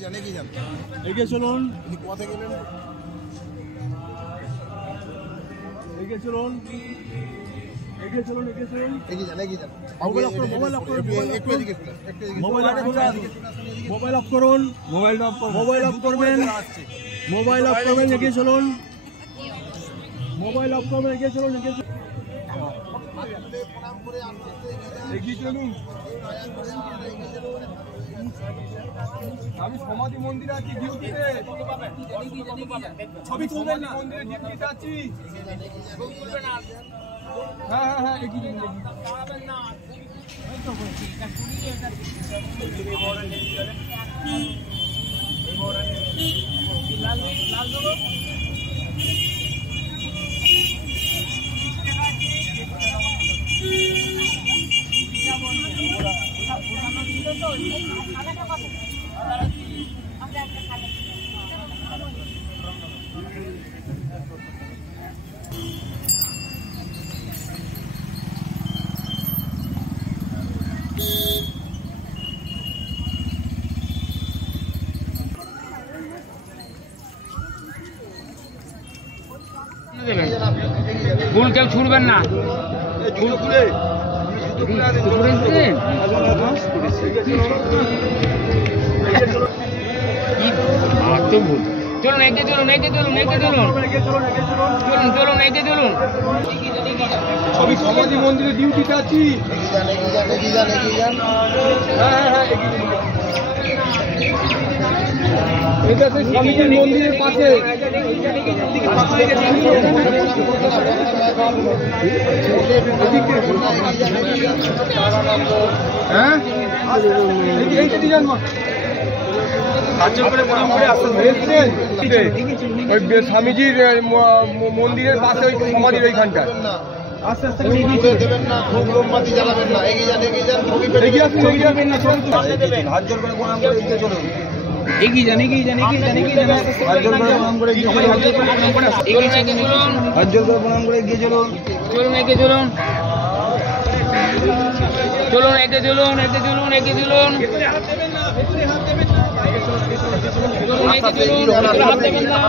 এগিয়ে চলুন, এগিয়ে চলুন, এগিয়ে চলুন, এগিয়ে চলুন। মোবাইল অফ করুন, মোবাইল অফ করুন, মোবাইল অফ করুন, মোবাইল অফ করবেন, মোবাইল অফ করবেন, এগিয়ে চলুন, মোবাইল অফ করবেন, এগিয়ে চলুন, এগিয়ে চলুন, এগিয়ে চলুন। আমি সমাধি মন্দিরে আছি, ডিউটিতে ছবি তুলবেন না, মন্দিরে ডিউটিতে আছি। হ্যাঁ হ্যাঁ হ্যাঁ, এগিয়ে চলুন, ফুল কেউ ছুড়বেন না, চলুন এগিয়ে চলুন, এগিয়ে চলুন, এগিয়ে চলুন, চলুন চলুন, এগিয়ে চলুন। আমি সমাধি মন্দিরে ডিউটিতে আছি। হ্যাঁ হ্যাঁ, এটা সেই স্বামীজির মন্দিরের পাশে। হ্যাঁ, ওই স্বামীজির মন্দিরের পাশে, ওই সমাধির ওইখানটা। আস্তে আস্তে দেবেন না, মোমবাতি জ্বালাবেন না, এগিয়ে যান, এগিয়ে যান, এগিয়ে আসুন, এগিয়ে যাবেন না, হাত জোর করে প্রণাম করে এগিয়ে চলুন, এগিয়ে যান, এগিয়ে যান, এগিয়ে যান, এগিয়ে যান, হাত জোর করে প্রণাম করে এগিয়ে চলুন, হাত জোর করে প্রণাম করে এগিয়ে চলুন, হাত জোর করে প্রণাম করে এগিয়ে চলুন, চলুন এগিয়ে চলুন, চলুন এগিয়ে চলুন, এগিয়ে চলুন, এগিয়ে চলুন, চলুন এগিয়ে চলুন, হাত দেবেন না।